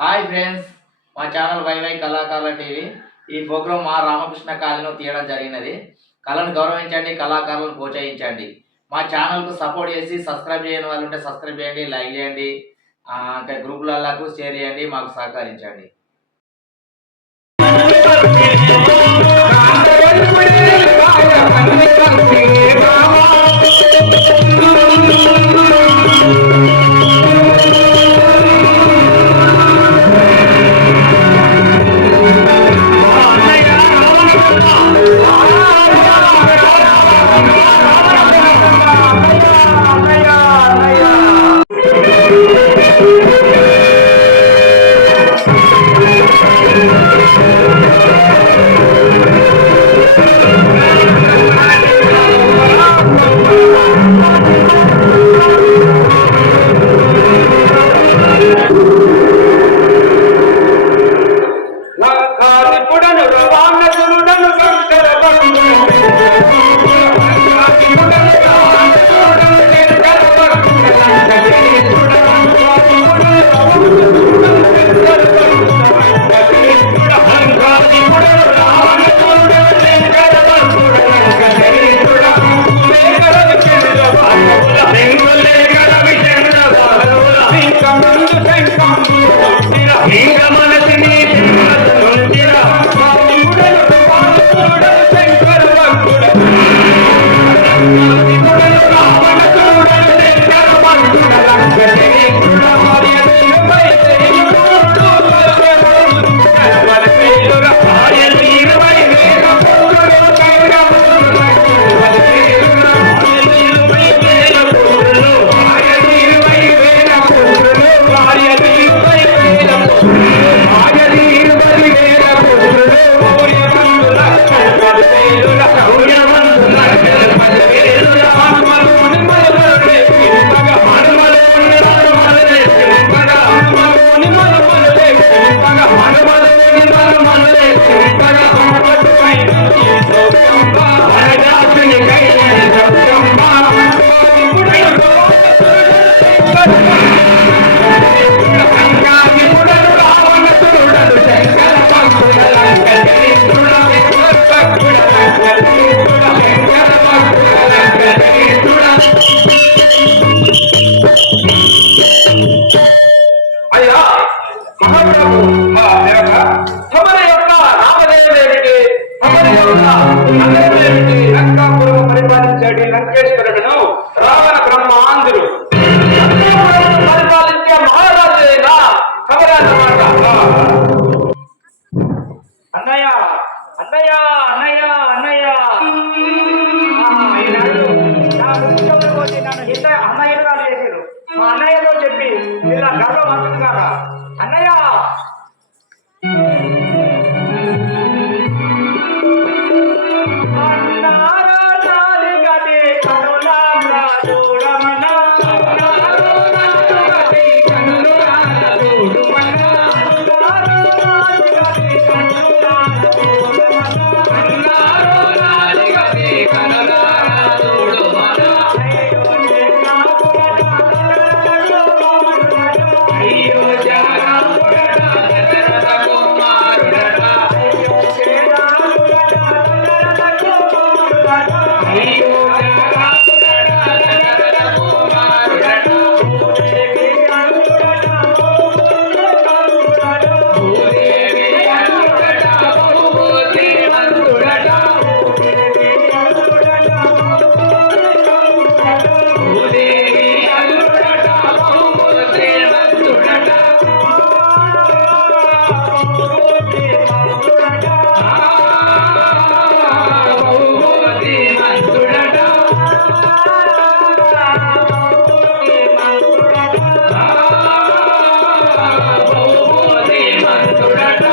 Hi friends మా channel YY కళాకారుల TV. ఈ ప్రోగ్రాం మా రామకృష్ణ కాలనీలో తీయడం జరిగినది. కళను గౌరవించండి కళాకారులను ప్రోత్సహించండి. మా ఛానల్కు సపోర్ట్ చేసి సబ్స్క్రైబ్ చేయని వాళ్ళు ఉంటే సబ్స్క్రైబ్ చేయండి లైక్ చేయండి. ఆ, ఇంకా గ్రూపులకు షేర్ చేయండి మాకు సహకరించండి. Thank you. ಭೂಮಿ ಮಂದುಡಟ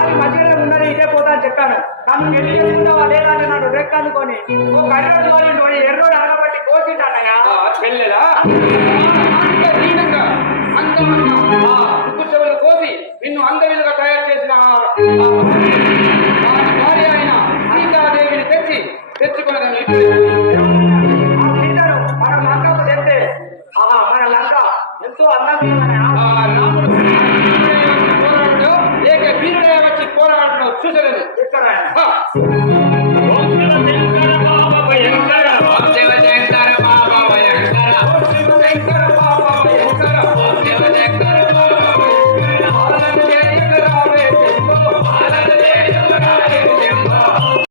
కానీ మంచిగా ఉన్నది ఇదే పోతా అని చెప్పాను నన్ను పెళ్ళి చేసుకుంటావా లేదా అని నన్ను రెక్కనుకొని ఓ కర్రోడు తోని ఎర్రోడు అనబట్టి కోచింటానయ్యా పెళ్ళేదా అంత చూసానండి